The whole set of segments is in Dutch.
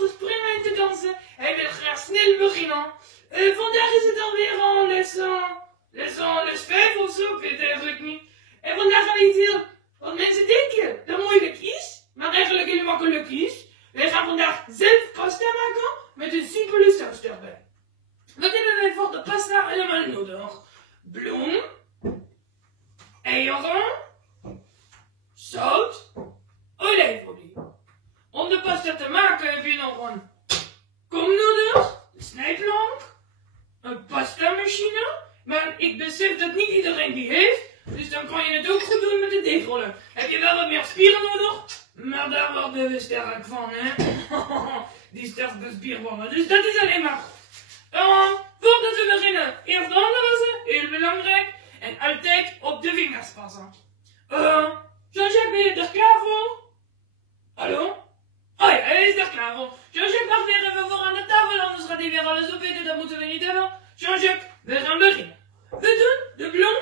te springen en te dansen. Hij wil graag snel beginnen. Vandaag is het alweer al les 5 of zo, ik weet het eigenlijk niet. En vandaag gaan we iets heel, wat mensen denken dat moeilijk is, maar eigenlijk heel makkelijk is. Wij gaan vandaag zelf pasta maken met een simpele saus erbij. Wat hebben wij voor de pasta allemaal nodig? Bloem, eieren, zout, olijfolie. Om de pasta te maken heb je nog een kom nodig, een snijplank, een pastamachine. Maar ik besef dat niet iedereen die heeft, dus dan kan je het ook goed doen met de deegroller. Heb je wel wat meer spieren nodig, maar daar worden we sterk van, hè? Die sterke spierballen. Dus dat is alleen maar goed. Voordat we beginnen, eerst de handen wassen, heel belangrijk. En altijd op de vingers passen. Jean-Jacques, ben je er klaar voor? Hallo? Oh ja, hij is er klaar voor. Jean-Jacques mag weer even voor aan de tafel, anders gaat hij weer alles opeten, dat moeten we niet hebben. Jean-Jacques, we gaan beginnen. We doen de bloem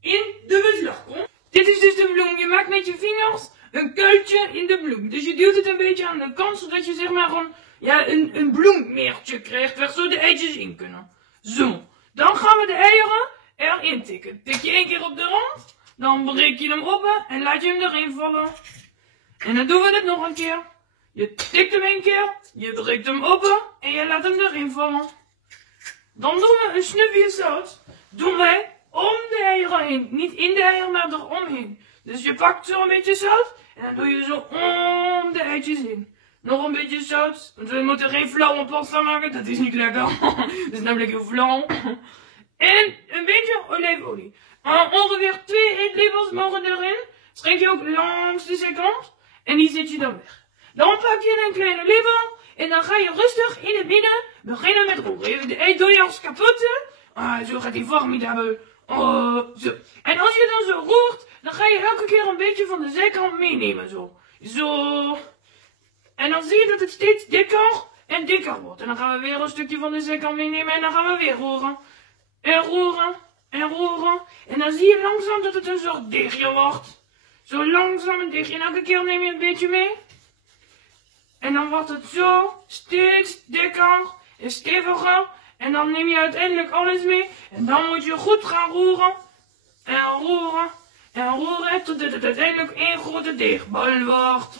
in de beslagkom. Dit is dus de bloem. Je maakt met je vingers een kuiltje in de bloem. Dus je duwt het een beetje aan de kant, zodat je zeg maar gewoon een bloemmeertje krijgt, waar zo de eitjes in kunnen. Zo. Dan gaan we de eieren erin tikken. Tik je 1 keer op de rand, dan breek je hem open en laat je hem erin vallen. En dan doen we het nog een keer. Je tikt hem 1 keer, je breekt hem open en je laat hem erin vallen. Dan doen we een snufje zout. Doen wij om de eieren heen. Niet in de eieren, maar eromheen. Dus je pakt zo een beetje zout en dan doe je zo om de eitjes heen. Nog een beetje zout, want we moeten geen flauwe pasta maken, dat is niet lekker. Dat is namelijk heel flauw. En een beetje olijfolie. Ongeveer 2 eetlepels mogen erin. Schenk je ook langs de zijkant. En die zet je dan weg. Dan pak je een kleine lepel. En dan ga je rustig in het midden beginnen met roeren. Even de eetdooiers kapotten. Zo gaat die formidabel. Zo. En als je dan zo roert, dan ga je elke keer een beetje van de zijkant meenemen. Zo. Zo. En dan zie je dat het steeds dikker en dikker wordt. En dan gaan we weer een stukje van de zijkant meenemen en dan gaan we weer roeren. En roeren. En roeren. En dan zie je langzaam dat het een soort deegje wordt. Zo langzaam een deegje. En elke keer neem je een beetje mee. En dan wordt het zo steeds dikker en steviger. En dan neem je uiteindelijk alles mee. En dan moet je goed gaan roeren. En roeren. En roeren totdat het uiteindelijk één grote deegbal wordt.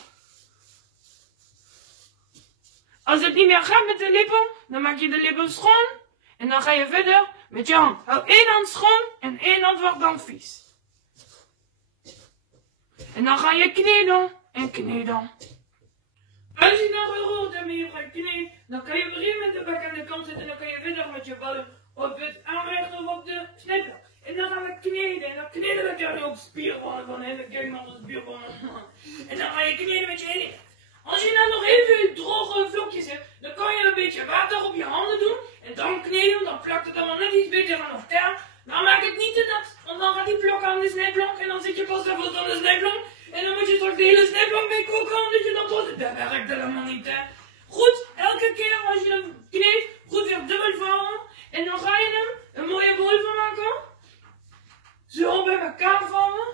Als het niet meer gaat met de lepel, dan maak je de lepel schoon. En dan ga je verder met je hand. Hou 1 hand schoon en 1 hand wordt dan vies. En dan ga je kneden en kneden. Als je dan geroerd en weer gaat kneden, dan kan je weer met de bak aan de kant zetten. En dan kan je verder met je ballen op het aanrecht of op de snijplank. En dan gaan we kneden. En dan kneden we krijg je ook spierballen van. En dan kijk je naar de spierballen. En dan ga je kneden met je hele. Als je dan nog heel veel droge vlokjes hebt, dan kan je een beetje water op je handen doen. En dan kneden, dan plakt het allemaal net iets beter aan elkaar. Dan maak het niet te nat, want dan gaat die plok aan de snijplank. En dan zit je pas even aan de snijplank. En dan moet je straks de hele snijplank mee koken, omdat je dan tot. Dat werkt helemaal niet, hè. Goed, elke keer als je hem kneedt, goed weer dubbel vouwen. En dan ga je hem een mooie bol van maken. Zo bij elkaar vouwen.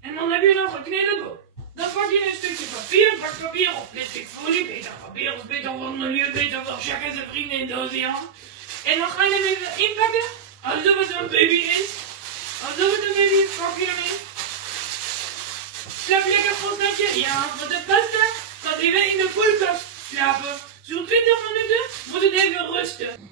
En dan heb je nog een gekneden bol. Dan pak je een stukje papier, pak papier of plastic folie, beter papier is beter voor het milieu, beter voor Jacques en zijn vrienden in Dozian. En dan ga je hem even inpakken, alsof het een baby is. Alsof het een baby is, pak je hem in. Slaap lekker potnatje, ja, want de pasta gaat even in de koelkast slapen. Zo'n 20 minuten moet het even rusten.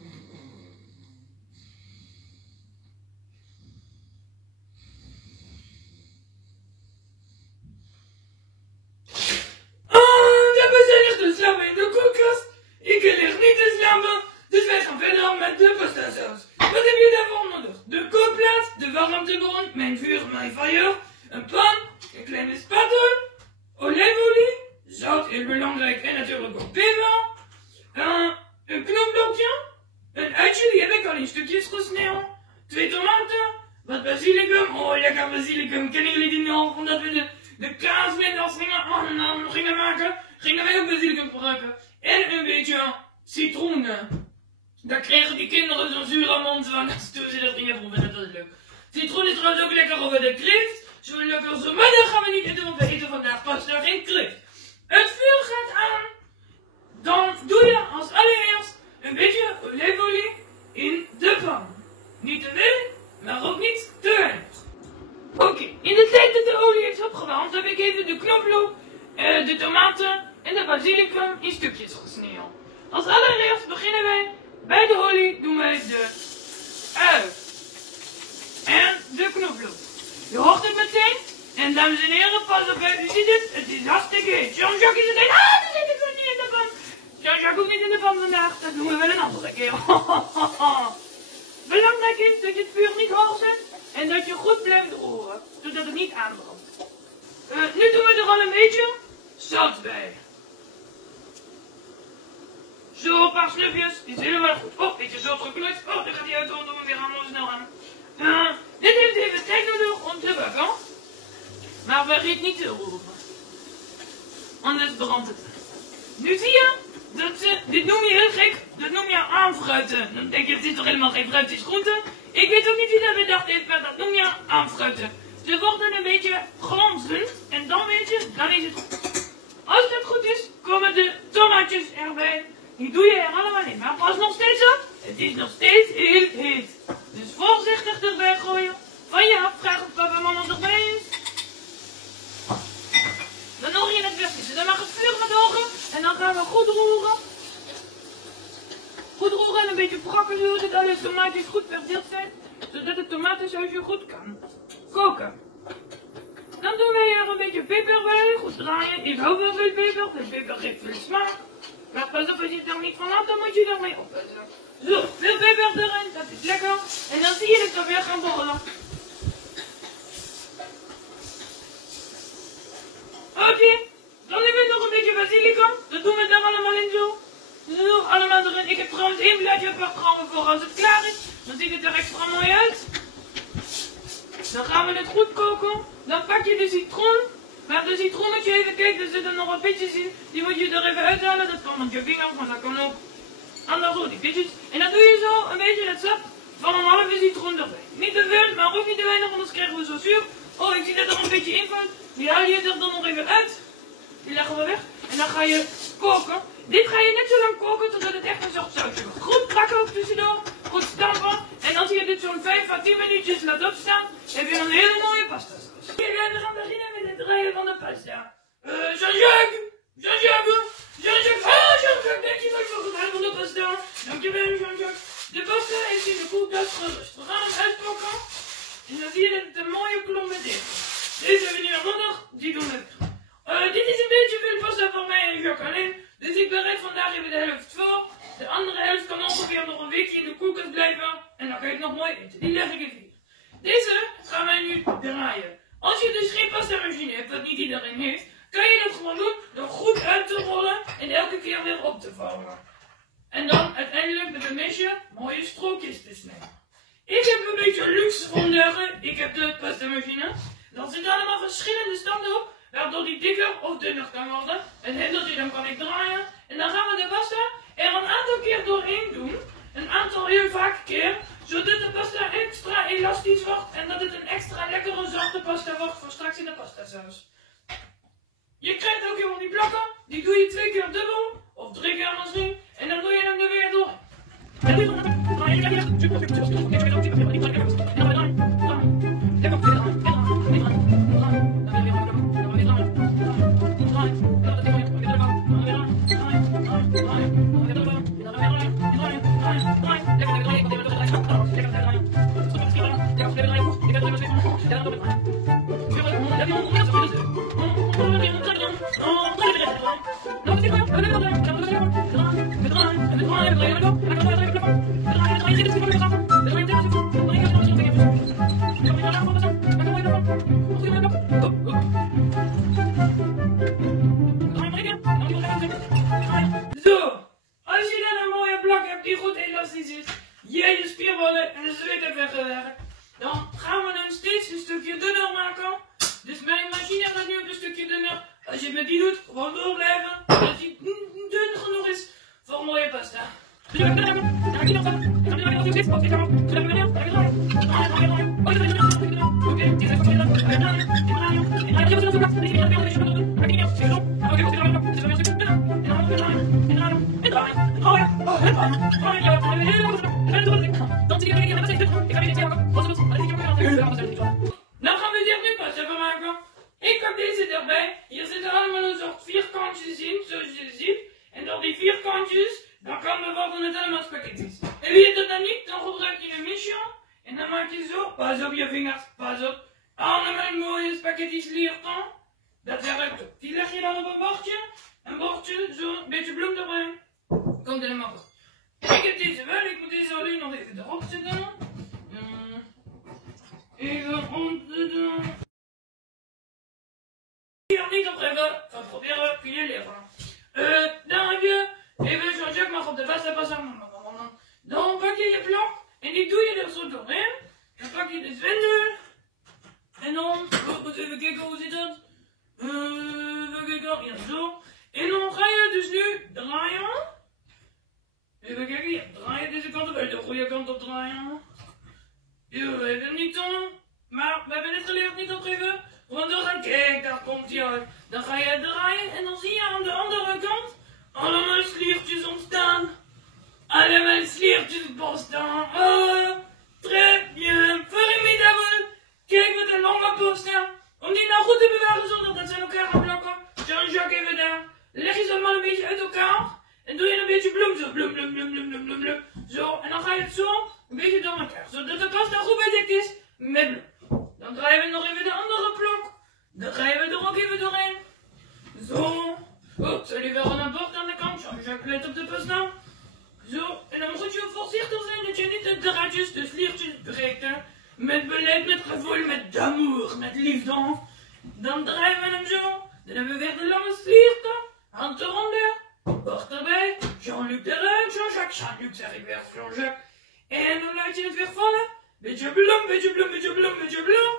In de koelkast. Ik lig niet te slapen, dus wij gaan verder met de pasta saus. Wat heb je daarvoor nodig? De kookplaat, de warmtebron, mijn vuur, mijn fire, een pan, een kleine spatel, olijfolie, zout heel belangrijk en natuurlijk ook peper, een knoflookje, een uitje, die heb ik al in stukjes gesneden, 2 tomaten, wat basilicum, lekker basilicum, kennen jullie die nog, omdat we de kaas met als gingen maken? Gingen wij ook basilicum gebruiken. En een beetje citroenen. Daar kregen die kinderen zo'n zure mond van. Toen ze dat gingen proeven, dat was leuk. Citroen is trouwens ook lekker over de kreeft. Zo lekker zo. Maar dat gaan we niet eten, want we eten vandaag pasta geen kreeft. Het vuur gaat aan. tomaten en de basilicum in stukjes gesneden. Als allereerst beginnen wij bij de olie, doen wij de ui en de knoflook. Je hoort het meteen. En dames en heren, pas op, u ziet het is hartstikke heet. Jean-Jacques is meteen, dat zit ik niet in de pan. Jean-Jacques ook niet in de pan vandaag, dat doen we wel een andere keer. Belangrijk is dat je het vuur niet hoog zet en dat je goed blijft roeren, zodat het niet aanbrandt. Nu doen we er al een beetje zout bij. Zo, een paar snufjes, is helemaal goed. Oh, beetje zout geknoeid. Oh, dan gaat hij uit, dan doen we weer allemaal snel aan. Dit heeft even tijd nodig om te bakken. Maar vergeet niet te roeren. Anders brandt het. Nu zie je, dit noem je heel gek, dat noem je aanfruiten. Dan denk je, het is toch helemaal geen fruit, het is groente. Ik weet ook niet wie dat bedacht heeft, maar dat noem je aanfruiten. Ze worden een beetje glanzend en dan weet je, dan is het goed. Als het goed is, komen de tomaatjes erbij. Die doe je er allemaal in. Maar pas nog steeds op, het is nog steeds heel heet. Dus voorzichtig erbij gooien. Van je af, vraag of papa en mama erbij is. Dan hoor je het wegvissen. Dan mag het vuur wat hoger. En dan gaan we goed roeren. Goed roeren en een beetje brakken zodat alle tomaatjes goed verdeeld zijn. Zodat het tomatensausje goed kan koken. Dan doen wij er een beetje peper bij. Goed draaien. Ik hou wel veel peper. De peper geeft veel smaak. Maar pas op, als je het er niet van had, dan moet je ermee oppassen. Zo, veel peper erin. Dat is lekker. En dan zie je het alweer gaan borrelen. Oké, dan hebben we nog een beetje basilicum. Dat doen we er allemaal in zo. Zo, allemaal erin. Ik heb trouwens één blaadje apart gehouden voor als het klaar is. Dan ziet het er extra mooi uit. Dan gaan we het goed koken. Dan pak je de citroen. Maar de citroen moet je even kijken, er zitten nog wat pitjes in. Die moet je er even uithalen. Dat kan met je vingers, maar dat kan ook anders zo, die pitjes. En dan doe je zo een beetje het sap van een halve citroen erbij. Niet te veel, maar ook niet te weinig, anders krijgen we zo zuur. Oh, ik zie dat er een beetje in valt. Die haal je er dan nog even uit. Die leggen we weg. En dan ga je koken. Dit ga je net zo lang koken totdat het echt een zacht sausje wordt. Goed bakken ook tussendoor. Goed stampen. En als je dit zo'n 5 à 10 minuutjes laat opstaan, heb je een hele mooie pasta saus. We gaan beginnen met het draaien van de pasta. Jean-Jacques! Jean-Jacques! Jean-Jacques! Ah, Jean-Jacques, dankjewel voor het draaien van de pasta. Dankjewel, Jean-Jacques. De pasta is in de koelkast gerust. We gaan hem uitkoken. En dan zie je dat het een mooie klompen is. Deze hebben we niet meer nodig, die doen we weg. Dit is een beetje veel pasta voor mij en Jacques alleen. Dus ik bereid vandaag even de helft voor. De andere helft kan ongeveer nog een weekje in de koelkast blijven. En dan kan je het nog mooi eten. Die leg ik even hier. Deze gaan wij nu draaien. Als je dus geen pasta machine hebt, wat niet iedereen heeft, kan je dat gewoon doen door goed uit te rollen en elke keer weer op te vouwen. En dan uiteindelijk met een mesje mooie strookjes te snijden. Ik heb een beetje luxe vandaag. Ik heb de pasta machine. Dan zitten allemaal verschillende standen op, waardoor die dikker of dunner kan worden. Het hendeltje dan kan ik draaien. En dan gaan we de pasta er een aantal keer doorheen doen. Een aantal heel vaak keer. Zodat de pasta extra elastisch wordt. En dat het een extra lekkere zachte pasta wordt voor straks in de pastasaus. Je krijgt ook helemaal die blokken. Die doe je 2 keer dubbel. Of 3 keer misschien. En dan doe je hem er weer door. Dan gaan we hem steeds een stukje dunner maken. Dus mijn machine gaat nu ook een stukje dunner. Als je het met die doet, gewoon door blijven. Als hij dun genoeg is voor mooie pasta. Dan gaan we dit nu pas even maken. Ik heb deze erbij. Hier zitten allemaal een soort vierkant kantjes in, zoals je ziet. En door die 4 kantjes, dan worden het allemaal spaghetti's. En wil je dat dan niet, dan gebruik je een mesje. En dan maak je zo, pas op je vingers, pas op. Allemaal mooie spaghetti slierten. Dat werkt ook. Die leg je dan op een bordje, zo een beetje bloem erbij. Komt helemaal goed. Ik heb deze wel, ik moet deze alleen nog even erop zetten. Even ontzetten. Hier niet opgeven, van proberen, kun je leren. Dan heb je, even Jean-Jacques mag op de beste passen. Dan pak je je plank en die doe je er zo doorheen. Dan pak je de zwendel. En dan, even kijken hoe zit dat. Even kijken, ja zo. En dan ga je dus nu draaien. Even kijken, ja, draaien deze kant op, de goede kant op draaien. Je weet het niet dan. Maar we hebben net geleerd niet opgeven. Want dan gaan, kijk, daar komt hij uit. Dan ga je draaien en dan zie je aan de andere kant allemaal sliertjes ontstaan. Allemaal sliertjes ontstaan. Oh, très bien, formidable. Kijk wat een lange poster. Om die nou goed te bewaren zonder dat ze aan elkaar gaan plakken. Jean-Jacques even daar. Leg je ze allemaal een beetje uit elkaar. En doe je een beetje bloem zo. Bloem, bloem, bloem, bloem, bloem, bloem, bloem. Zo, en dan ga je het zo een beetje door elkaar. Zodat de pasta goed bedekt is met bloem. Dan draaien we nog even de andere blok. Dan draaien we er ook even doorheen. Zo. Oh, zal je wel een bord aan de kant? Jean-Jacques, let op de pasta. Zo, en dan moet je voorzichtig zijn dat je niet de draadjes, de sliertjes breekt. Hè. Met beleid, met gevoel, met d'amour, met liefde. Dan draaien we hem zo. Dan hebben we weer de lange slierten. Hand eronder. Bord erbij. Jean-Luc eruit. Jean-Jacques. Jean-Luc zeg ik weer. Jean-Jacques. En dan laat je het weer vallen. Beetje bloem, beetje bloem, beetje bloem, beetje bloem.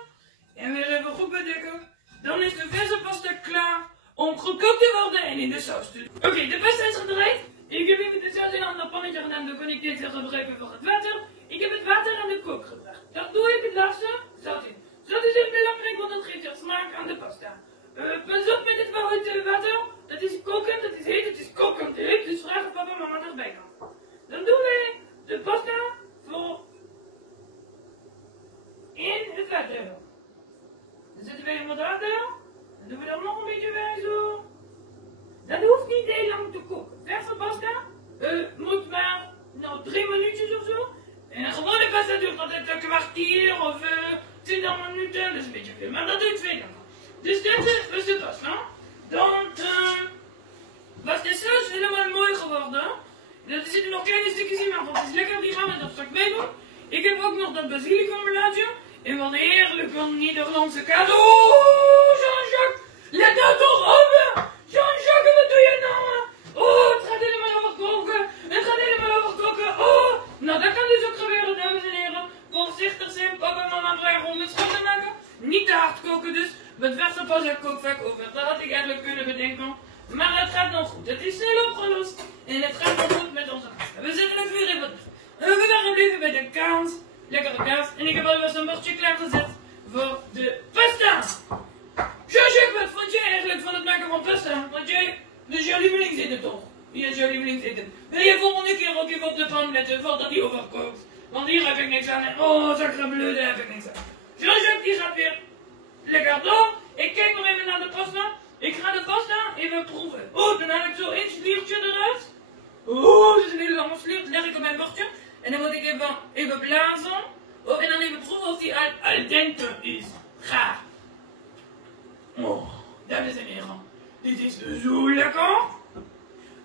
En weer even goed bedekken. Dan is de verse pasta klaar om gekookt te worden en in de saus te doen. Oké, de pasta is gedraaid. Ik heb even de saus in een ander pannetje gedaan. Dan kan ik dit weer gebruiken voor het water. Ik heb het water aan de kook gebracht. Dan doe ik het laatste zout in. Zout is heel belangrijk, want dat geeft er smaak aan de pasta. Pas op met het water. Dat is kokend, dat is heet, het is kokend heet. Dus vraag of papa en mama erbij kan. Dan doen wij de pasta voor in het water. Dan zetten we in wat water. Dan doen we er nog een beetje bij zo. Dat hoeft niet heel lang te koken. Verse pasta moet maar 3 minuutjes of zo. En gewone pasta duurt altijd een kwartier of 20 minuten. Dat is een beetje veel, maar dat duurt veel langer. Dus dit is de pasta. Dan was de saus helemaal mooi geworden. Er zitten nog kleine stukjes in, maar dat is lekker. Die gaan we er straks mee doen. Ik heb ook nog dat basilicumblaadje. En wat heerlijk van Nederlandse kaas. Oh, Jean-Jacques, let nou toch op! Jean-Jacques, wat doe je nou? Oh, het gaat helemaal overkoken. Het gaat helemaal overkoken. Oh, nou dat kan dus ook gebeuren, dames en heren. Voorzichtig zijn, papa en mama vragen om het schoon te maken. Niet te hard koken dus. Met verse pasta kookt vaak over. Dat had ik eigenlijk kunnen bedenken. Maar het gaat nog goed. Het is snel opgelost. En het gaat nog goed met onze pasta. We zetten het vuur even terug. We waren gebleven bij de kaas. Lekkere kaas. En ik heb alweer zo'n bordje klaargezet voor de pasta. Jean-Jacques, wat vond jij eigenlijk van het maken van pasta? Want jij, dus jouw lievelingseten toch? Wie is jouw lievelingseten? Wil je volgende keer ook even op de pan letten voordat die overkookt? Want hier heb ik niks aan. En oh, sacrebleu, daar heb ik niks aan. Jean-Jacques die gaat weer lekker door. Ik kijk nog even naar de pasta. Ik ga de pasta even proeven. Oh, dan haal ik zo één sliertje eruit. Oh, dit is een hele lange sliert. Leg ik op mijn bordje. En dan moet ik even blazen. Oh, en dan even proeven of die al dente is. Gaar. Oh, dames en heren. Dit is zo lekker.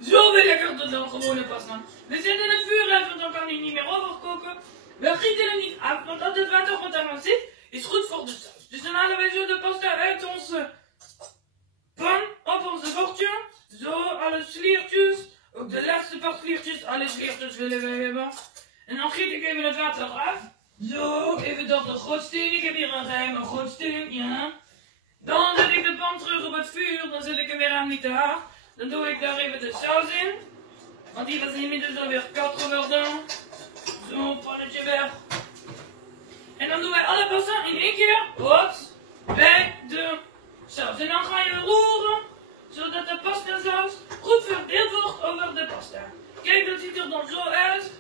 Zo weer lekker dan gewone pasta. We zetten het vuur uit, want dan kan hij niet meer overkoken. We gieten hem niet af, want al het water wat daar zit, is goed voor de saus. Dus dan halen wij zo de pasta uit onze pan op onze bordje. Zo, alle sliertjes. Ook de laatste paar sliertjes. Alle sliertjes willen we hebben. En dan giet ik even het water af. Zo, even door de gootsteen. Ik heb hier een geheime gootsteen, ja. Dan zet ik de pan terug op het vuur. Dan zet ik hem weer aan, niet te hard. Dan doe ik daar even de saus in. Want die was inmiddels alweer koud geworden. Zo, pannetje weg. En dan doen wij alle pasta in één keer. Hops. Bij de saus. En dan ga je roeren. Zodat de pasta saus goed verdeeld wordt over de pasta. Kijk, dat ziet er dan zo uit.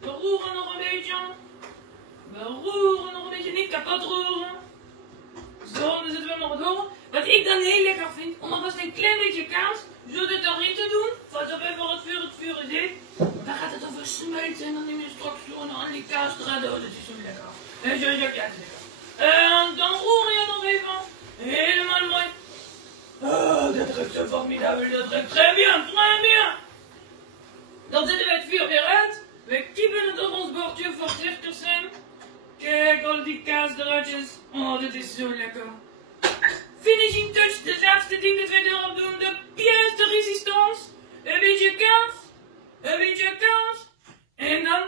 We roeren nog een beetje. We roeren nog een beetje. Niet kapot roeren. Zo, dan zetten we nog door. Wat ik dan heel lekker vind, om alvast een klein beetje kaas zo zijn dan die instructies aan die kaas eruit. Oh, dat is zo lekker. En zo zeg jij het lekker. En dan roer je nog even. Helemaal mooi. Oh, dat ruikt zo formidabel. Dat ruikt très bien, très bien. Dan zetten we het vuur weer uit. We kiepen het op ons bordje voorzichtig zijn. Kijk, al die kaasdraadjes. Oh, dat is zo lekker. Finishing touch, de laatste ding dat wij erop doen. De pièce de résistance. Een beetje kaas. Een beetje kaas. En dan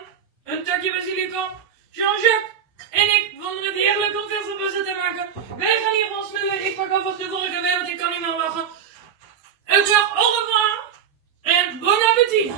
een takje basilicum. Jean-Jacques en ik vonden het heerlijk om verse te maken. Wij gaan hier van smullen. Ik pak alvast de vorige weer, want ik kan niet meer wachten. Ik zeg au revoir. En bon appétit.